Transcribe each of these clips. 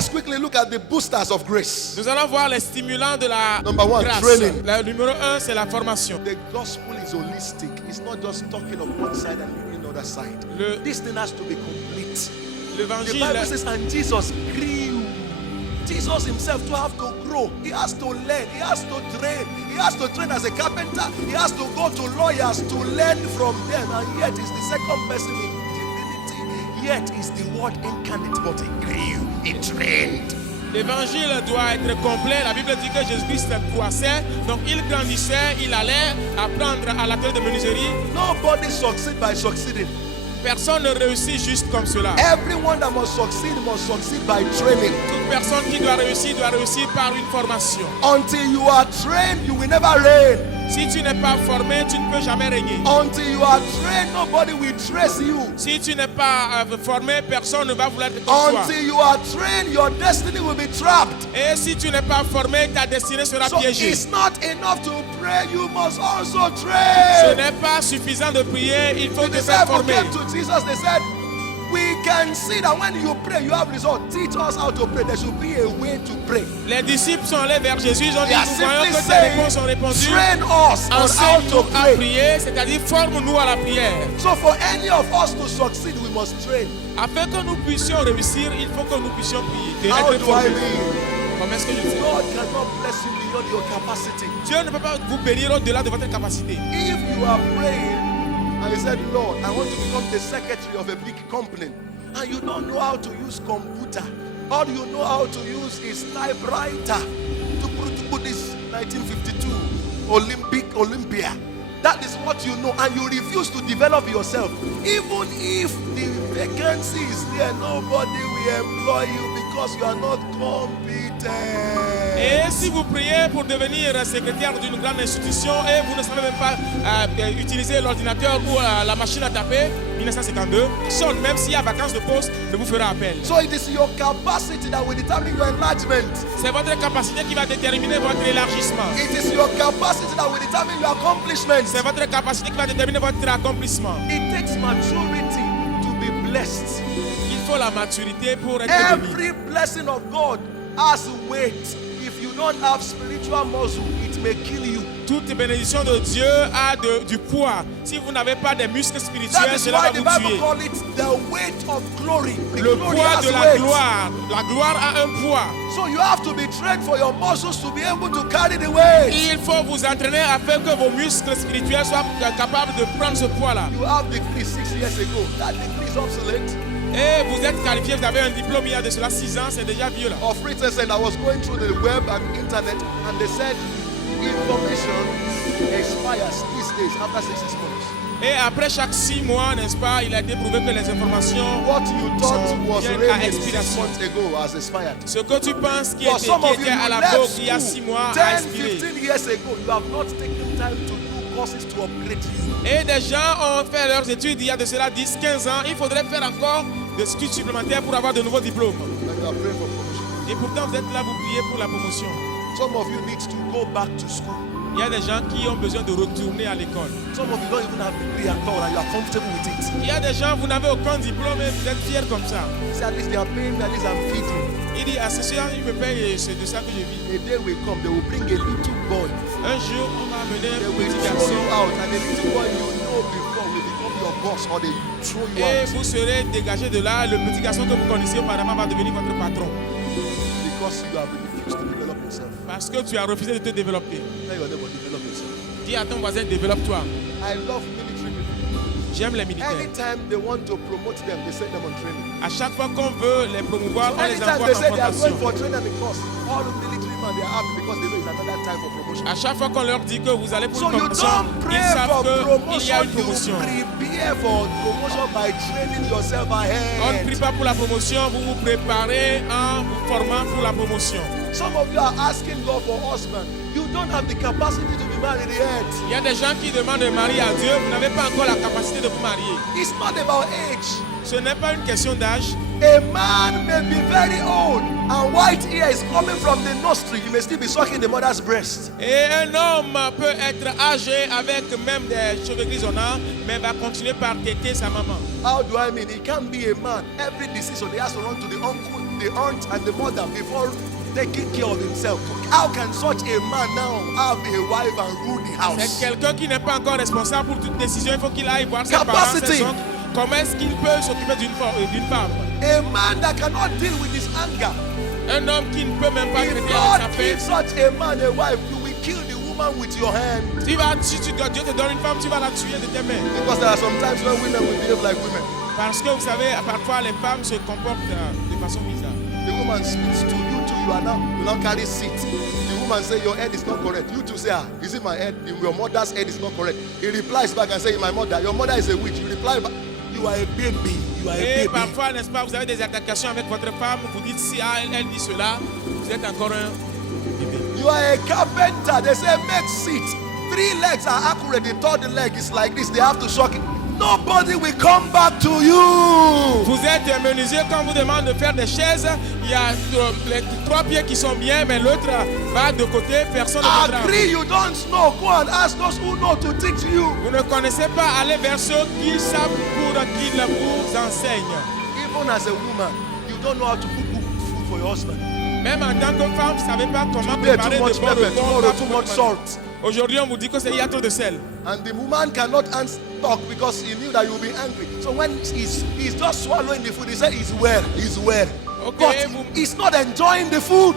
Let's quickly look at the boosters of grace. Nous allons voir les stimulants de la Number one, grâce. training. Le numéro 1, c'est la formation. The gospel is holistic. It's not just talking of one side and leaving the other side. This thing has to be complete. The L'évangile, Bible says, and Jesus grew. Jesus himself to have to grow. He has to learn. He has to train. He has to train as a carpenter. He has to go to lawyers to learn from them. And yet he's the second person in divinity. Yet is the word incarnate, but he grew. He trained. l'évangile doit être complet. La Bible dit que Jésus-Christ croissait, donc il grandissait, il allait apprendre à l'atelier de menuiserie. Nobody succeeds by succeeding. Personne ne réussit juste comme cela. Everyone that must succeed by training. Toute personne qui doit réussir par une formation. Until you are trained, you will never reign. Si tu n'es pas formé, tu ne peux jamais régner. Until you are trained, nobody will trace you. Si tu n'es pas formé, personne ne va vouloir être comme toi. Until you are trained, your destiny will be trapped. Et si tu n'es pas formé, ta destinée sera So piégée. it's not enough to pray, you must also Ce train. n'est pas suffisant de prier, il faut The te faire disciples former. came to Jesus, they said, we can see that when you pray, you have results. Teach us how to pray. There should be a way to pray. Les disciples sont allés vers Jésus, ils ont dit, They are nous voyons simply que tes réponses sont saying, répondues. train us on how Enseigne-nous to à pray. prier, c'est-à-dire forme-nous à la prière. So for any of us to succeed, we must train. Afin que nous puissions réussir, il faut que nous puissions prier. How Être do I formés. mean? Comment est-ce que je dis? God cannot bless you beyond your capacity. Dieu ne peut pas vous bénir au-delà de votre capacité. If you are praying and you said, Lord, I want to become the secretary of a big company, and you don't know how to use computer, all you know how to use is typewriter to put this 1952 Olympia. That is what you know, and you refuse to develop yourself. Even if the vacancy is there, nobody will employ you because you are not competent. Et si vous priez pour devenir secrétaire d'une grande institution et vous ne savez même pas utiliser l'ordinateur ou la machine à taper, 1952, personne, même s'il y a vacances de poste, ne vous fera appel. So it is your capacity that will determine your enlargement. C'est votre capacité qui va déterminer votre élargissement. It is your capacity that will determine your accomplishment. C'est votre capacité qui va déterminer votre accomplissement. It takes maturity to be blessed. Il faut la maturité pour être béni. Every blessing of God has weight. If you don't have spiritual muscle, it may kill you. Toute bénédiction de Dieu a du poids. Si vous n'avez pas de muscles That spirituels, is cela why va the vous Bible tuer. calls it the weight of glory. The Le glory poids has de la weight. gloire. La gloire a un poids. So you have to be trained for your muscles to be able to carry the weight. Il faut vous entraîner afin que vos muscles spirituels soient capables de prendre ce poids-là. You have degree 6 years ago. That degree is obsolete. Et vous êtes qualifié, vous avez un diplôme il y a de cela 6 ans, c'est déjà vieux là. Of written said I was going through the web and internet and they said information expires these days after 6 months. Et après chaque 6 mois, n'est-ce pas, il a été prouvé que les informations What you thought was viennent ready à 6 expiration. months ago has expired. Ce que tu penses qui For était, some of you, à you la left bourse il y a 6 school mois a 10, expiré. 15 years ago. You have not taken time to do courses to upgrade you. Et des gens ont fait leurs études il y a de cela 10, 15 ans. Il faudrait faire encore des études supplémentaires pour avoir de nouveaux diplômes. And you are praying for promotion. Et pourtant, vous êtes là, vous priez pour la promotion. Some of you need to go back to school. Il y a des gens qui ont besoin de retourner à l'école. Some of you don't even have degree at all and you are comfortable with it. Il y a des gens, vous n'avez aucun diplôme et vous êtes fiers comme ça. Say at least they are paying me, at least I'm feeding. Il dit, ah, c'est sûr, il me paye et c'est de ça que je vis. A day will come, they will bring a little boy. Un jour, on va amener They un will petit throw garçon you out and the little boy you know before will become your boss or they throw you et out vous serez dégagé de là. Le petit garçon que vous connaissiez auparavant va devenir votre patron. because you have refused to develop yourself. Parce que tu as refusé de te développer. Tell your neighbor, develop yourself. Dis à ton voisin, développe-toi. I love military people. J'aime les militaires. Anytime they want to promote them, they send them on training. À chaque fois qu'on veut les promouvoir, on les Anytime envoie they en say they are going formation. for training because all the military men they are happy because they know it's another time for promotion. À chaque fois qu'on leur dit que vous allez pour So une you promotion, don't ils pray savent for qu'il y a promotion, une promotion. you prepare for promotion by training yourself On ne prie ahead. pas pour la promotion, vous vous préparez en vous formant pour la promotion. Some of you are asking God for husband. You don't have the capacity to be married yet. Il y a des gens qui demandent de marier à Dieu, vous n'avez pas encore la capacité de vous marier. It's not about age. Ce n'est pas une question d'âge. A man may may be very old and white hair is coming from the nostril. You may still be sucking the mother's breast. Et un homme peut être âgé avec même des cheveux grisonnants, mais va continuer par téter sa maman. How do I mean? He can't be a man. Every decision he has to run to the uncle, the aunt, and the mother before taking care of himself. How can such a man now have a wife and rule the C'est house? quelqu'un qui n'est pas encore responsable pour toute décision. Il faut qu'il aille voir ses parents, Capacity. ses oncles. Comment est-ce qu'il peut s'occuper d'une femme? A man that cannot deal with his anger. Un homme qui ne peut même pas If traiter avec sa God paix. gives such a man a wife, you will kill the woman with your hand. Si Dieu te donne une femme, tu vas la tuer de tes mains. Because there are some times when women will behave like women. Parce que vous savez, parfois les femmes se comportent de façon bizarre. The woman speaks to you too. You now carry seat. The woman say your head is not correct. You too say, is it my head? Your mother's head is not correct. He replies back and say, my mother, your mother is a witch. You reply back, you are a baby. You are a Et baby. parfois, n'est-ce pas, vous avez des altercations avec votre femme. Vous dites si elle dit cela, vous êtes encore un bébé. You are a carpenter. They say make seat. 3 legs are accurate. The third leg is like this. They have to shock it. Nobody will come back to you. Vous êtes menuisier, quand on vous demande de faire des chaises, il y a les 3 pieds qui sont bien, mais l'autre va de côté, personne ne viendra. Agree you don't know. Go and ask those who know to teach you. Vous ne connaissez pas, allez vers ceux qui savent pour qu'ils vous enseignent. Even as a woman, you don't know how to cook food for your husband. Même en tant que femme, vous ne savez pas comment Today, préparer too de much bons pepper. repas Tomorrow, pour too votre much mari. salt. Aujourd'hui, on vous dit qu'il y a trop de sel. And the woman cannot talk because he knew that you will be angry. So when he's just swallowing the food, he said, he's well. Okay, But he's not enjoying the food.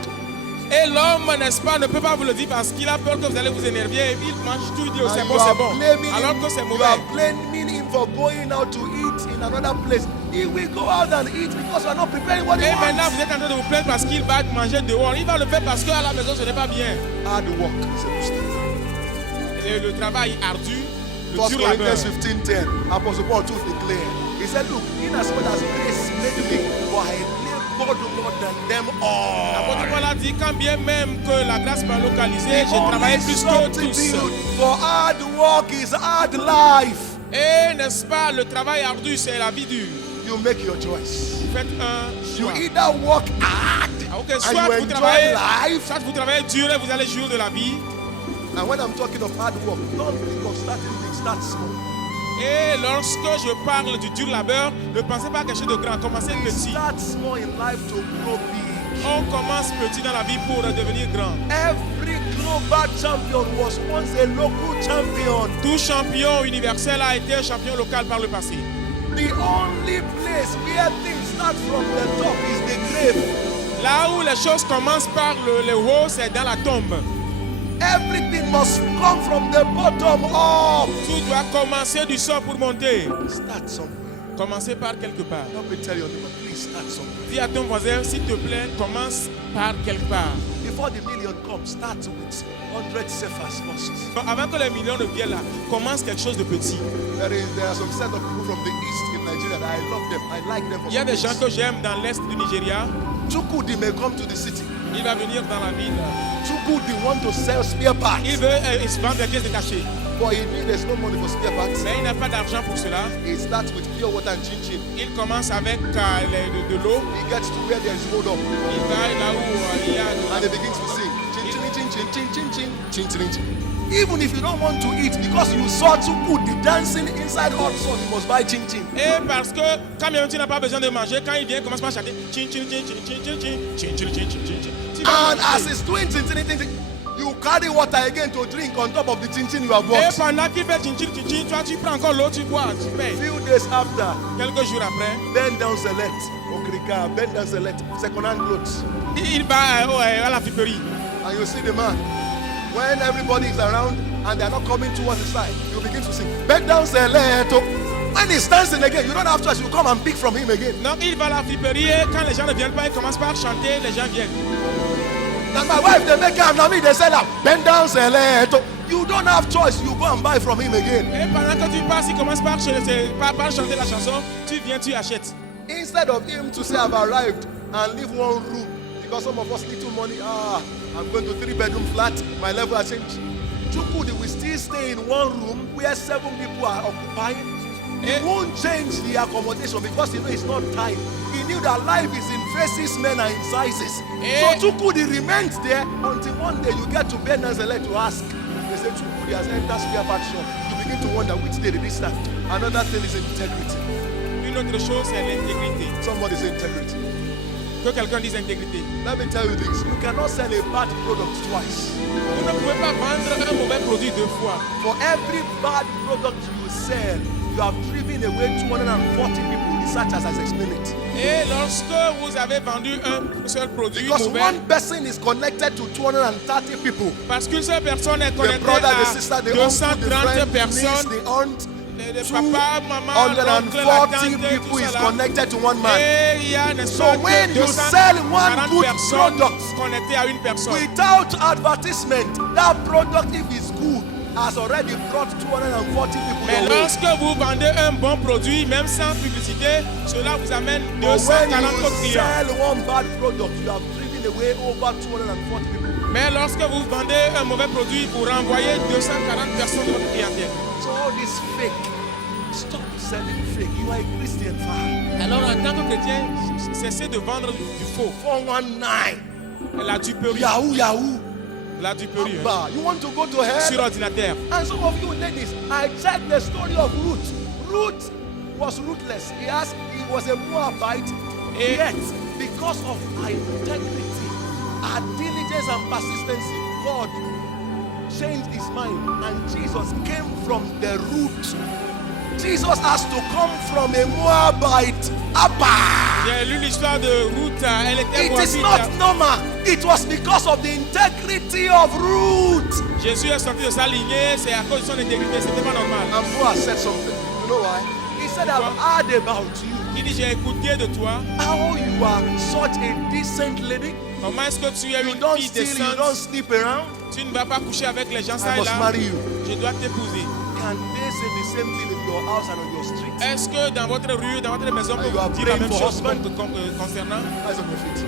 Et l'homme, n'est-ce pas, ne peut pas vous le dire parce qu'il a peur que vous allez vous énerver. Il mange tout, il dit oh, c'est And bon, you c'est are bon. blaming Alors him, que c'est you mauvais. are blaming him for going out to eat in another place. He will go out and eat because you are not preparing what he Et maintenant, wants. vous êtes en train de vous plaindre parce qu'il va manger dehors. Il va le faire parce qu'à la maison, ce n'est pas bien. Hard work. It's a mistake. Et le travail ardu, le 1 dur labeur. Corinthians 15:10, Apostle Paul too declared. He said, look, in as much as grace made me, for I labored more than them L'apôtre all. Paul a dit, quand bien même que la grâce m'a localisé, The j'ai travaillé only plus que tous. substitute for hard work is hard life. Et n'est-ce pas, le travail ardu, c'est la vie dure. You make your choice. Faites un You choix. either work hard Ok, and soit you vous enjoy travaillez, life. soit vous travaillez dur et vous allez jouir de la vie. And when I'm talking of hard work, don't think of starting big, start small. Et lorsque je parle du dur labeur, ne pensez pas à quelque chose de grand, commencez petit. Start small in life to grow big. On commence petit dans la vie pour devenir grand. Every global champion was once a local champion. Tout champion universel a été un champion local par le passé. The only place where things start from the top is the grave. Là où les choses commencent par le haut, c'est dans la tombe. Everything must come from the bottom up. Tout doit commencer du sol pour monter. Start somewhere. Commencez par quelque part. Let me tell your neighbor, please start somewhere. Dis à ton voisin, s'il te plaît, commence par quelque part. Before the million comes, start with 100 sephas first. Avant que les millions ne viennent là, commence quelque chose de petit. There are some set of people from the east in Nigeria that I love them. I like them. For Il y a des some gens reason. que j'aime dans l'est du Nigeria. Chukudi may come to the city. Il va venir dans la ville. Chukudi want to sell spare parts. Il veut se vendre des pièces détachées. But there's no money for spare parts. Mais il n'a pas d'argent pour cela. It starts with pure water and chin-chin. Il commence avec de l'eau. He gets to where there is hold up. Il va là où il y a de And he begins to sing. Chin-chin-chin-chin-chin-chin-chin-chin. Even if you don't want to eat, because you saw Chukudi dancing inside hot sun, you must buy chin-chin. Et parce que quand même tu n'as pas besoin de manger, quand il vient, il commence par chanter chin chin chin chin chin chin chin chin chin chin chin chin. Tu vas And manger. as he's doing chin-chin-chin-chin, you carry water again to drink on top of the chin-chin you have Et bought. pendant qu'il fait chin chin chin chin, toi tu prends encore l'eau, tu bois, tu payes. Few days after, Quelques jours après, bend down select. Okrika, bend down select. Second-hand clothes. il va à la friperie. And you see the man. When everybody is around and they are not coming towards the side, you begin to sing. Bend down select. When he's dancing again, you don't have choice. You come and pick from him again. Donc il va à la friperie et quand les gens ne viennent pas, il commence par chanter, les gens viennent. And my wife, they make him, me, they say that, bend down select. You don't have choice. You go and buy from him again. Et pendant que tu passes, il commence par chanter la chanson, tu viens, tu achètes. Instead of him to say, I've arrived and leave one room, because some of us little money, I'm going to 3-bedroom flat, my level has changed. Chukudi will still stay in one room where 7 people are occupying. He won't change the accommodation because he knows it's not time. He knew that life is in faces men are in sizes. Eh. So Tukudi remains there until one day you get to Ben Nazareth to ask. They say Tukudi has entered spare part shop. You begin to wonder which day did he start. Another thing is integrity. Une autre chose, c'est l'intégrité. Somebody say integrity. Que quelqu'un dise intégrité. Let me tell you this. You cannot sell a bad product twice. Vous ne pouvez pas vendre un mauvais produit deux fois. For every bad product you sell, you have driven away 240 people. Researchers has explained it. Et lorsque vous avez vendu un seul produit Because mauvais, one person is connected to 230 people. parce qu'une seule personne est The connectée brother, the à sister, the uncle, the 230 friend, the niece, personnes, the aunt. le papa, maman, l'oncle, la 140 tante, people tout is ça là. connected to one man. Et il y a, n'est-ce So pas, when you sell one 240 good personnes product connectées à une personne. without advertisement, that product, if it's good, has already brought 240 people Mais your way. lorsque vous vendez un bon produit, même sans publicité, cela vous amène But when 240 you clients. sell one bad product, you have driven away over 240 people. Mais lorsque vous vendez un mauvais produit, vous renvoyez 240 personnes de votre clientèle. So all this fake, stop selling fake. You are a Christian, father. Alors en tant que chrétien, cessez de vendre du faux. 419. La duperie. Yahoo, Yahoo. La duperie. hein. Bah, you want to go to hell? Sur ordinateur. And some of you ladies, I checked the story of Ruth. Ruth was ruthless. He was a Moabite. Eh. Yet, because of her integrity, her diligence and persistency, God changed his mind. And Jesus came from the root. Jesus has to come from a Moabite. Abba! J'ai lu l'histoire de Ruth. Elle était It is moabite. not normal. It was because of the integrity of Ruth. Jésus est sorti de sa lignée, c'est à cause de son intégrité, c'était pas normal. And Boaz said something. You know why? He said, I've heard about you. Il dit, j'ai écouté de toi. How you are such a decent lady. Comment est-ce que tu es You une don't fille steal, you don't décente? sleep around. Tu ne vas pas coucher avec les gens I ça et must là. marry you. Je dois t'épouser. Can they say the same thing in your house and on your street? Est-ce que dans votre rue, dans votre maison, And vous you are dire la praying même for chose husband? concernant? Eyes on your feet.